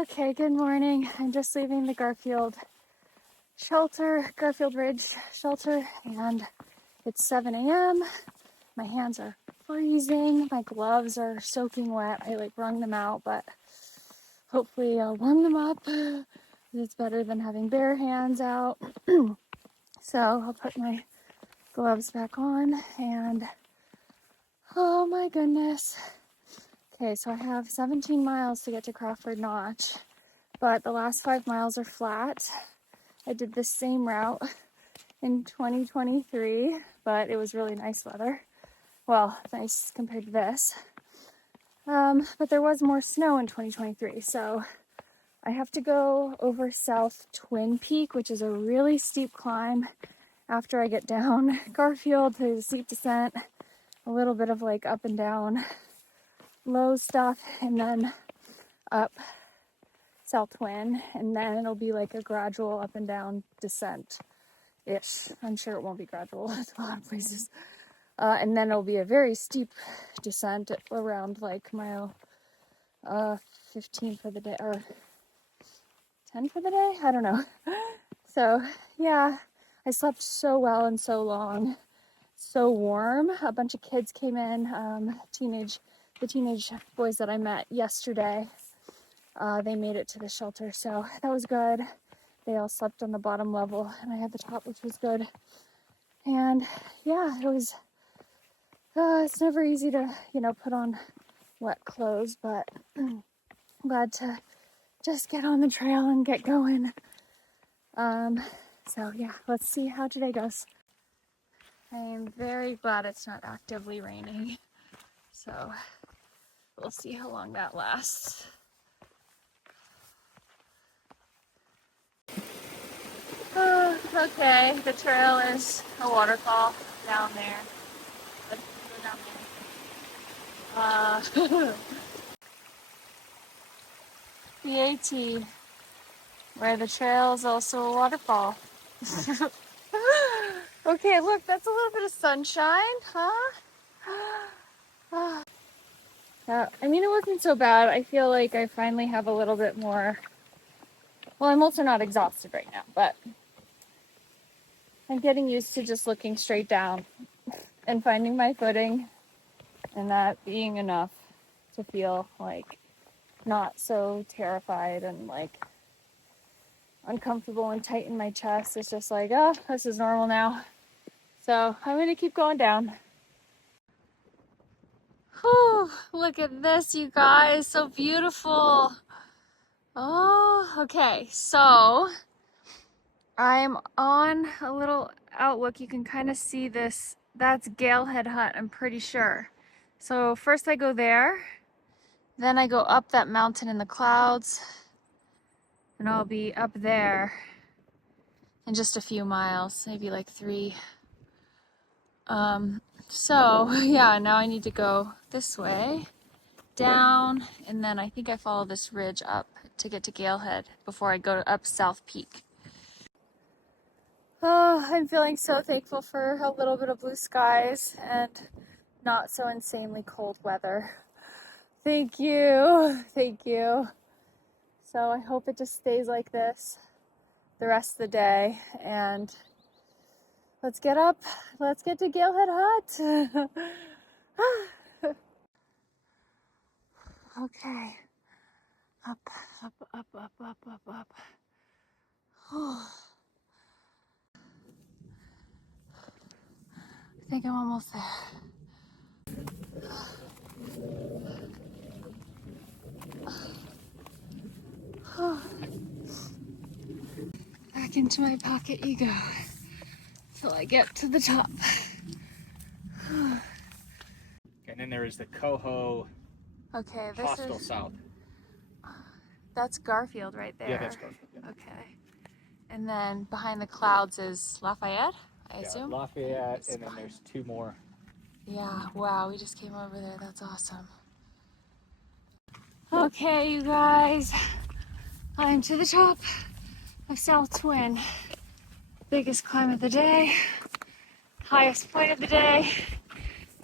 Okay, good morning. I'm just leaving the Garfield Ridge shelter, and it's 7 a.m. My hands are freezing. My gloves are soaking wet. I wrung them out, but hopefully I'll warm them up. It's better than having bare hands out. So I'll put my gloves back on, and oh my goodness. Okay, so I have 17 miles to get to Crawford Notch, but the last 5 miles are flat. I did the same route in 2023, but it was really nice weather. Well, nice compared to this. But there was more snow in 2023, so I have to go over South Twin Peak, which is a really steep climb after I get down Garfield. There's a steep descent, a little bit of up and down low stuff, and then up South Twin, and then it'll be a gradual up and down descent-ish. I'm sure it won't be gradual at a lot of places. And then it'll be a very steep descent at around mile 15 for the day, or 10 for the day? I don't know. So, yeah, I slept so well and so long. So warm. A bunch of kids came in, the teenage boys that I met yesterday. They made it to the shelter, so that was good. They all slept on the bottom level, and I had the top, which was good. And yeah, it was, it's never easy to, put on wet clothes, but I'm glad to just get on the trail and get going. So yeah, let's see how today goes. I am very glad it's not actively raining, so we'll see how long that lasts. Oh, okay, the trail is a waterfall down there. Let's go down there. The AT, where the trail is also a waterfall. Okay, look, that's a little bit of sunshine, huh? I mean, it wasn't so bad. I feel like I finally have a little bit more. Well, I'm also not exhausted right now, but I'm getting used to just looking straight down and finding my footing, and that being enough to feel not so terrified and uncomfortable and tight in my chest. It's just oh, this is normal now. So I'm gonna keep going down. Whew, look at this, you guys, so beautiful. Oh, okay, so I'm on a little outlook. You can kind of see this. That's Gail Head hut, I'm pretty sure. So first I go there, then I go up that mountain in the clouds, and I'll be up there in just a few miles, maybe 3. So yeah, now I need to go this way, down, and then I think I follow this ridge up to get to Gail Head before I go up South Peak. Oh, I'm feeling so thankful for a little bit of blue skies and not so insanely cold weather. Thank you. Thank you. So I hope it just stays like this the rest of the day, and let's get up. Let's get to Gail Head Hut. Okay. Up, up, up, up, up, up, up. Oh. I think I'm almost there. Oh. Back into my pocket you go till I get to the top. And then there is the Coho Okay, this Hostel is South. That's Garfield right there. Yeah, that's Garfield. Yeah. Okay. And then behind the clouds is Lafayette, I Yeah, assume? Lafayette, and then there's 2 more. Yeah, wow, we just came over there. That's awesome. Okay, you guys. I'm to the top of South Twin. Biggest climb of the day. Highest point of the day.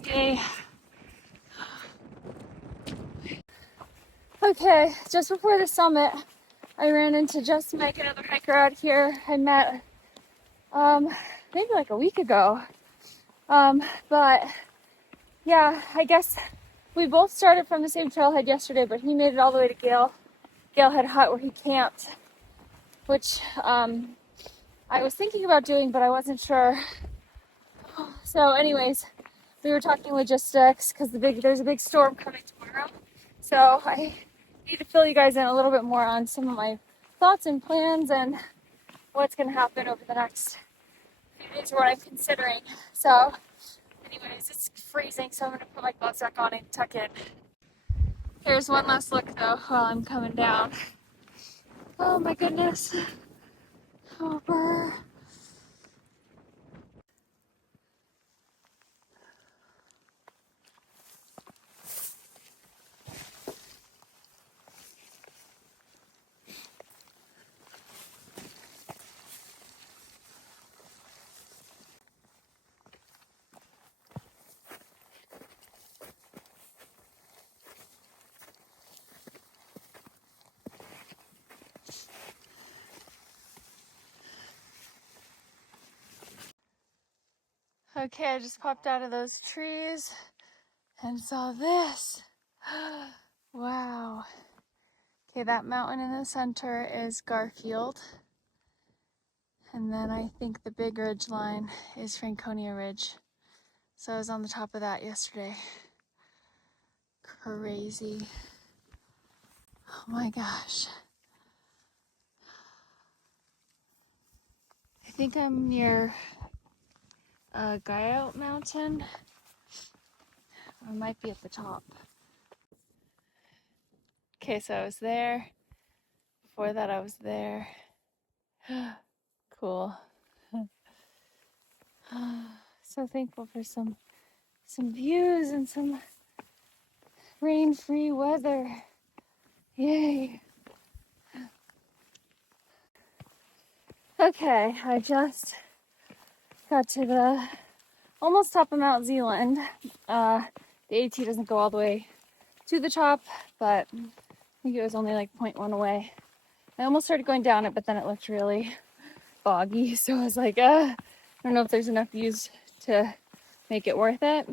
Yay. Okay, just before the summit, I ran into just Mike, another hiker out here I met maybe like a week ago. But yeah, I guess we both started from the same trailhead yesterday, but he made it all the way to Gail Head Hut where he camped, which I was thinking about doing, but I wasn't sure. So anyways, we were talking logistics because there's a big storm coming tomorrow. So I need to fill you guys in a little bit more on some of my thoughts and plans and what's going to happen over the next few days, or what I'm considering. So anyways, it's freezing, so I'm going to put my gloves back on and tuck in. Here's one last look though while I'm coming down. Oh my goodness. Oh, brr. Okay, I just popped out of those trees and saw this. Wow. Okay, that mountain in the center is Garfield. And then I think the big ridge line is Franconia Ridge. So I was on the top of that yesterday. Crazy. Oh my gosh. I think I'm near Gail Mountain. I might be at the top. Okay, so I was there. Before that I was there. Cool. So thankful for some views and some rain-free weather. Yay. Okay, I just got to the almost top of Mount Zealand. The AT doesn't go all the way to the top, but I think it was only like 0.1 away. I almost started going down it, but then it looked really boggy, so I was like, I don't know if there's enough views to make it worth it.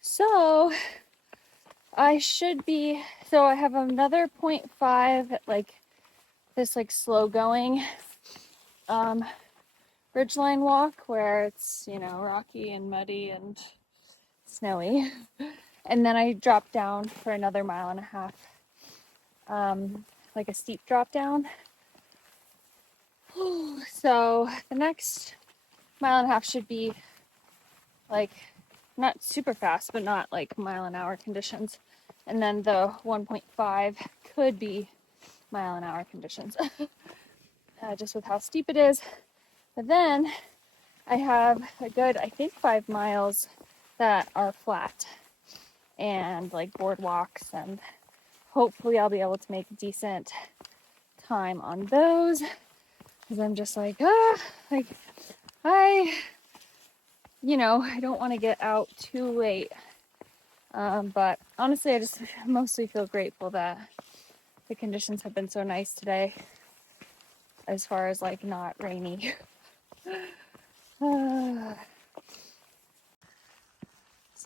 So I have another 0.5 at like this like slow going ridgeline walk where it's, rocky and muddy and snowy. And then I dropped down for another 1.5 miles, like a steep drop down. So the next 1.5 miles should be like not super fast, but not like mile-an-hour conditions. And then the 1.5 could be mile-an-hour conditions, just with how steep it is. But then I have a good, I think, 5 miles that are flat and like boardwalks, and hopefully I'll be able to make a decent time on those, because I'm just like, I don't want to get out too late. But honestly, I just mostly feel grateful that the conditions have been so nice today, as far as like not rainy. There's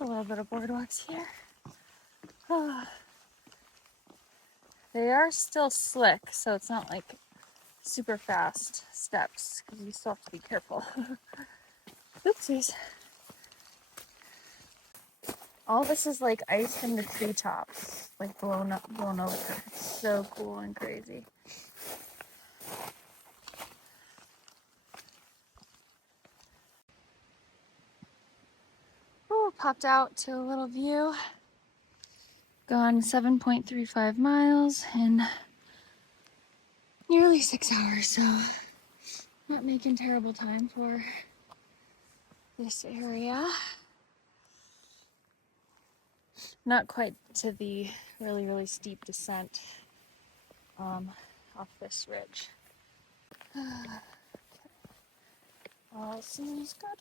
a little bit of boardwalks here. They are still slick, so it's not like super fast steps, because you still have to be careful. Oopsies. All this is like ice from the treetops, like blown over. It's so cool and crazy. Oh, popped out to a little view. Gone 7.35 miles in nearly 6 hours, so not making terrible time for this area. Not quite to the really, really steep descent off this ridge. All seems good.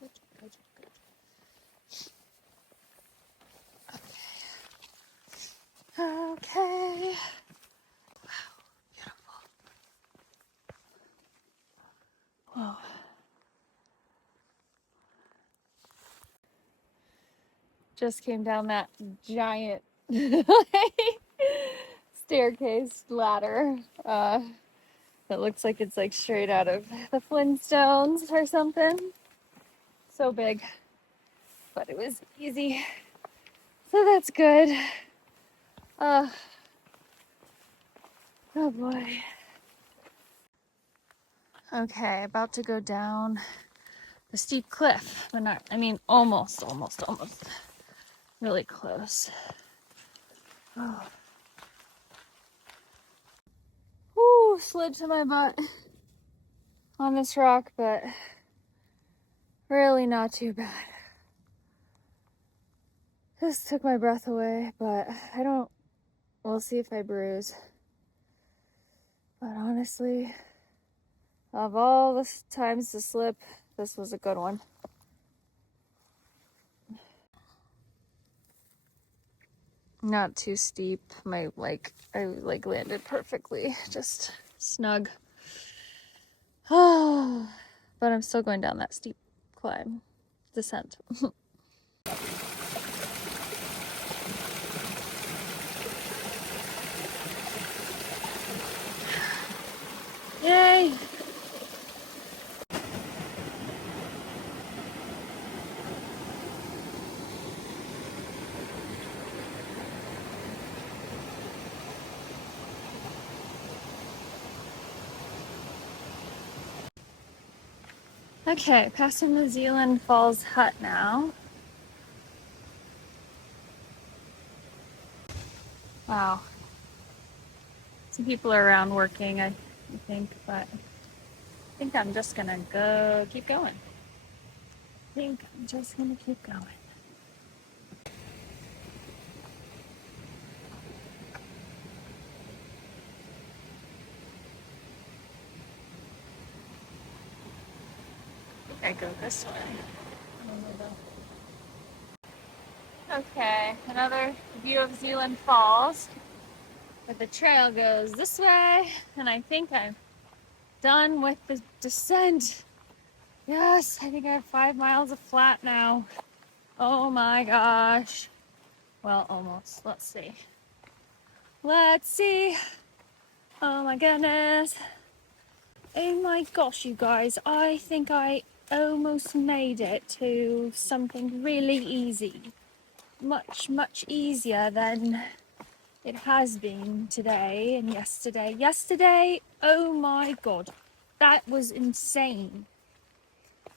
Good, good, good. Okay. Okay. Whoa. Just came down that giant staircase ladder. That looks like it's like straight out of the Flintstones or something. So big, but it was easy. So that's good. Oh boy. Okay, about to go down the steep cliff, but not, I mean, almost. Really close. Oh. Whew, slid to my butt on this rock, but really not too bad. Just took my breath away, but we'll see if I bruise. But honestly, of all the times to slip, this was a good one. Not too steep. I landed perfectly, just snug. Oh, but I'm still going down that steep descent. Yay! Okay, passing the Zealand Falls hut now. Wow. Some people are around working, I think, but I think I'm just gonna keep going. I go this way. Okay, another view of Zealand Falls. But the trail goes this way, and I think I'm done with the descent. Yes, I think I have 5 miles of flat now. Oh my gosh. Well, almost. Let's see. Oh my goodness. Oh my gosh, you guys. I think I almost made it to something really easy. Much easier than it has been today and yesterday. Yesterday, oh my god, that was insane.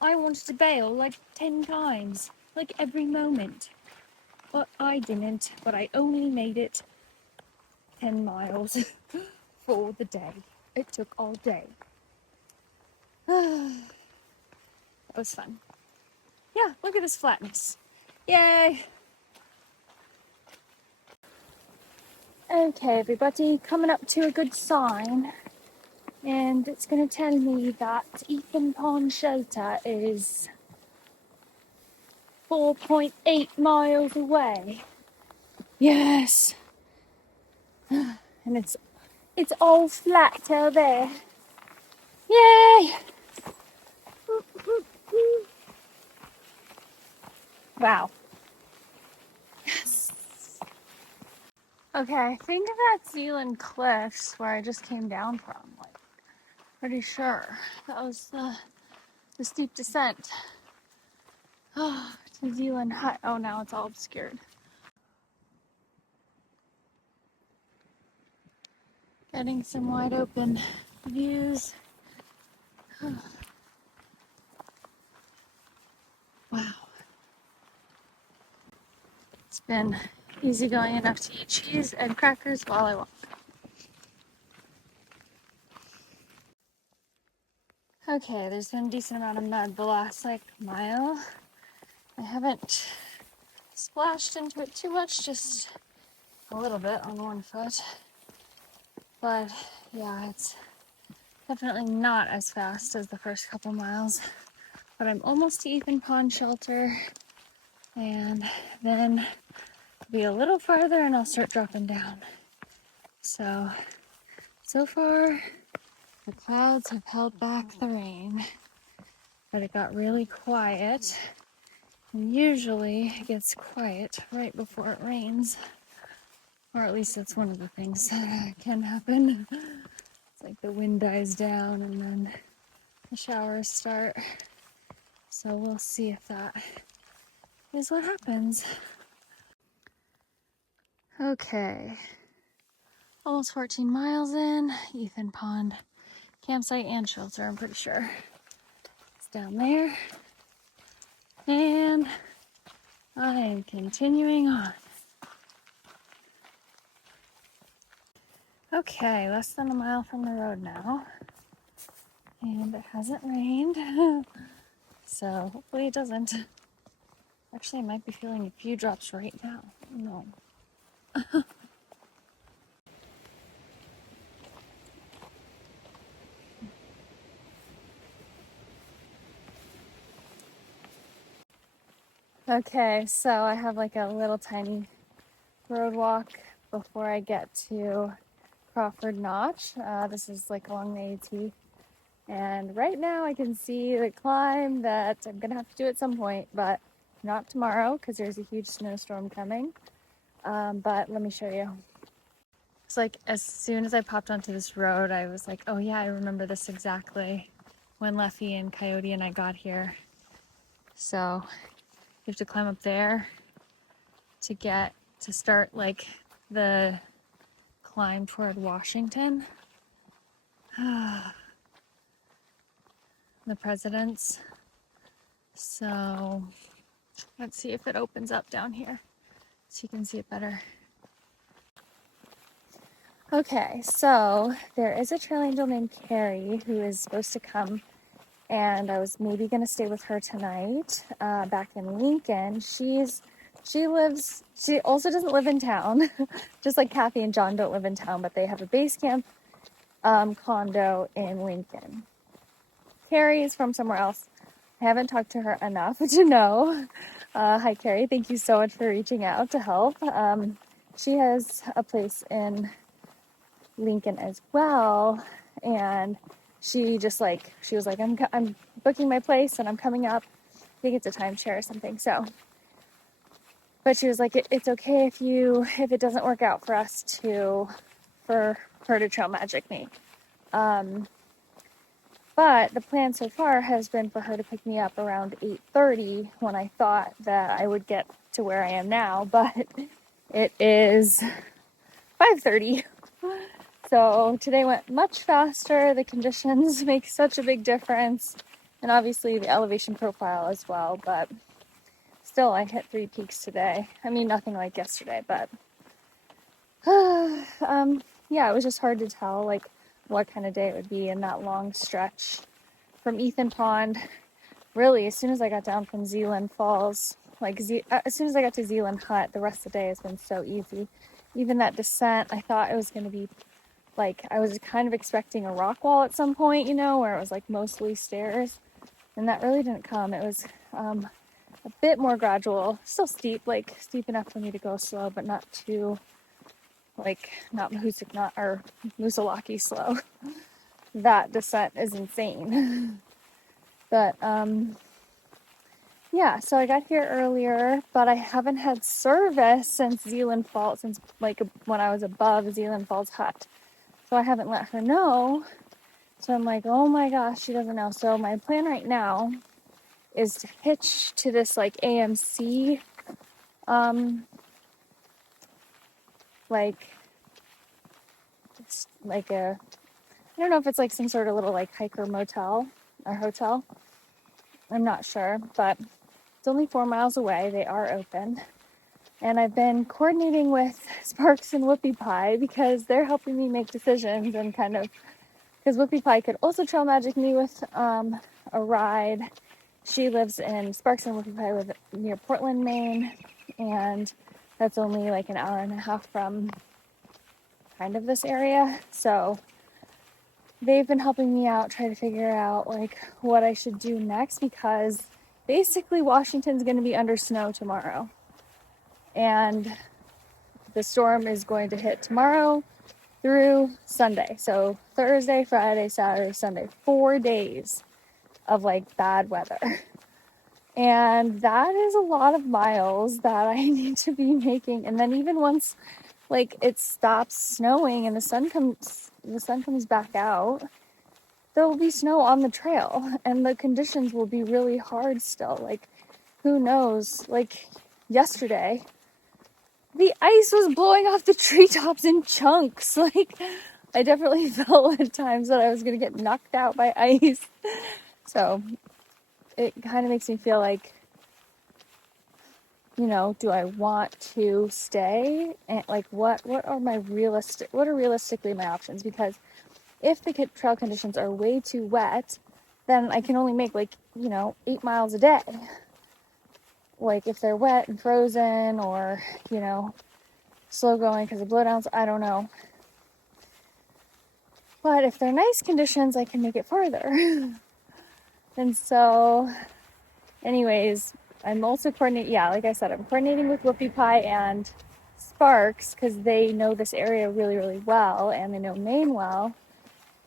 I wanted to bail like 10 times, like every moment. But I didn't, but I only made it 10 miles for the day. It took all day. That was fun. Yeah, look at this flatness. Yay! Okay, everybody, coming up to a good sign. And it's going to tell me that Ethan Pond Shelter is 4.8 miles away. Yes! And it's all flat out there. Yay! Wow. Yes. Okay, I think that's Zealand Cliffs where I just came down from. Like, pretty sure. That was the steep descent. Oh, to Zealand Hut. Oh, now it's all obscured. Getting some wide open views. Wow. It's been easy going enough to eat cheese and crackers while I walk. Okay, there's been a decent amount of mud the last mile. I haven't splashed into it too much, just a little bit on one foot. But yeah, it's definitely not as fast as the first couple miles. But I'm almost to Ethan Pond Shelter, and then be a little farther and I'll start dropping down. So far, the clouds have held back the rain, but it got really quiet. And usually it gets quiet right before it rains, or at least that's one of the things that can happen. It's like the wind dies down and then the showers start. So we'll see if that is what happens. Okay, almost 14 miles in, Ethan Pond campsite and shelter, I'm pretty sure. It's down there. And I am continuing on. Okay, less than a mile from the road now. And it hasn't rained. So hopefully it doesn't. Actually, I might be feeling a few drops right now. No. Okay, so I have like a little tiny road walk before I get to Crawford Notch. This is like along the AT. And right now I can see the climb that I'm gonna have to do at some point, but not tomorrow because there's a huge snowstorm coming. But let me show you. It's like as soon as I popped onto this road, I was like, oh yeah, I remember this exactly when Leffy and Coyote and I got here. So you have to climb up there to start like the climb toward Washington. The presidents. So let's see if it opens up down here so you can see it better. Okay, so there is a trail angel named Carrie who is supposed to come, and I was maybe going to stay with her tonight back in Lincoln. She also doesn't live in town, just like Kathy and John don't live in town, but they have a base camp condo in Lincoln. Carrie is from somewhere else. I haven't talked to her enough to know. Hi, Carrie. Thank you so much for reaching out to help. She has a place in Lincoln as well, and she was like, I'm booking my place and I'm coming up. I think it's a timeshare or something. So, but she was like, it's okay if it doesn't work out for her to trail magic me. But the plan so far has been for her to pick me up around 8:30 when I thought that I would get to where I am now, but it is 5:30. So today went much faster. The conditions make such a big difference, and obviously the elevation profile as well, but still I hit 3 peaks today. I mean, nothing like yesterday, but yeah, it was just hard to tell like what kind of day it would be in that long stretch from Ethan Pond. Really, as soon as I got down from Zealand Falls, as soon as I got to Zealand Hut, the rest of the day has been so easy. Even that descent, I thought it was going to be like, I was kind of expecting a rock wall at some point, where it was like mostly stairs, and that really didn't come. It was a bit more gradual, still steep enough for me to go slow, but not too, not Musalaki slow. That descent is insane. But, yeah, so I got here earlier, but I haven't had service since when I was above Zealand Falls Hut. So I haven't let her know. So I'm like, oh my gosh, she doesn't know. So my plan right now is to hitch to this AMC, I don't know if it's some sort of little hiker motel or hotel. I'm not sure, but it's only 4 miles away. They are open. And I've been coordinating with Sparks and Whoopie Pie because they're helping me make decisions and because Whoopie Pie could also trail magic me with a ride. Sparks and Whoopie Pie live near Portland, Maine, and that's only an hour and a half from kind of this area. So they've been helping me out, try to figure out what I should do next, because basically Washington's going to be under snow tomorrow. And the storm is going to hit tomorrow, through Sunday. So Thursday, Friday, Saturday, Sunday, 4 days of like bad weather. And that is a lot of miles that I need to be making. And then even once like it stops snowing and the sun comes back out, there will be snow on the trail and the conditions will be really hard still. Like, who knows? Like yesterday, the ice was blowing off the treetops in chunks. Like, I definitely felt at times that I was going to get knocked out by ice. So it kind of makes me feel like, you know, do I want to stay? And like, what are realistically my options? Because if the trail conditions are way too wet, then I can only make like, you know, 8 miles a day. Like if they're wet and frozen or, you know, slow going because of blowdowns, I don't know. But if they're nice conditions, I can make it farther. And so, anyways, I'm also coordinating, like I said, I'm coordinating with Whoopie Pie and Sparks because they know this area really, really well and they know Maine well.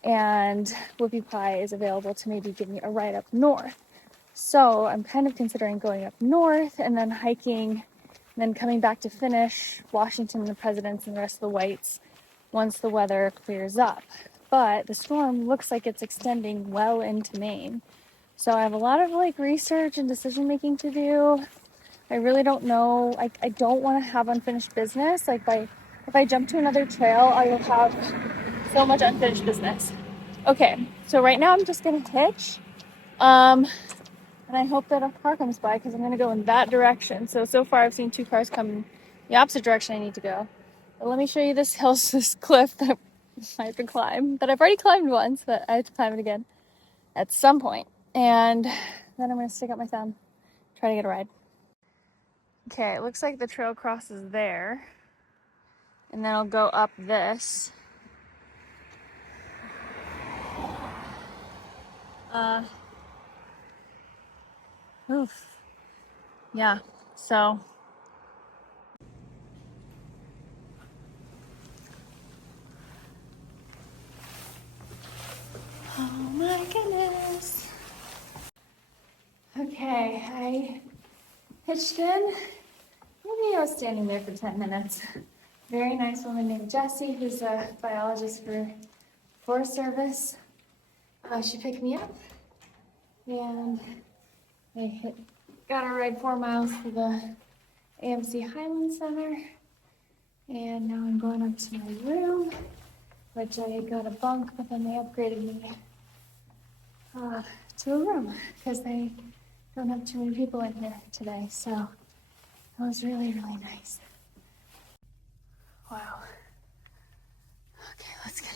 And Whoopie Pie is available to maybe give me a ride up north. So I'm kind of considering going up north and then hiking and then coming back to finish Washington, the Presidents, and the rest of the Whites once the weather clears up. But the storm looks like it's extending well into Maine. So I have a lot of like research and decision making to do. I really don't know. I don't want to have unfinished business. Like if I jump to another trail, I will have so much unfinished business. Okay, so right now I'm just gonna hitch. And I hope that a car comes by because I'm gonna go in that direction. So far I've seen 2 cars come the opposite direction I need to go. But let me show you this hill, this cliff that I have to climb, that I've already climbed once, but I have to climb it again at some point. And then I'm gonna stick out my thumb, try to get a ride. Okay, it looks like the trail crosses there. And then I'll go up this. Oof. Yeah, so. Oh my goodness. Okay, I hitched in. Maybe I was standing there for 10 minutes. Very nice woman named Jessie, who's a biologist for Forest Service. She picked me up and I got a ride 4 miles to the AMC Highland Center. And now I'm going up to my room, which I got a bunk, but then they upgraded me to a room because they don't have too many people in here today. So that was really, really nice. Wow. Okay, let's get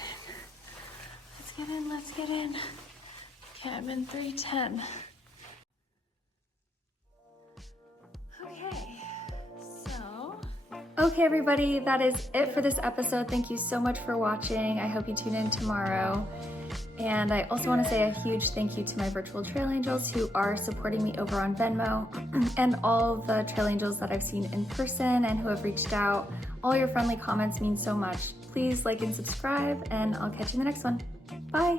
in. Let's get in. Okay, I'm in 310. Okay, everybody, that is it for this episode. Thank you so much for watching. I hope you tune in tomorrow. And I also want to say a huge thank you to my virtual trail angels who are supporting me over on Venmo and all the trail angels that I've seen in person and who have reached out. All your friendly comments mean so much. Please like and subscribe, and I'll catch you in the next one. Bye.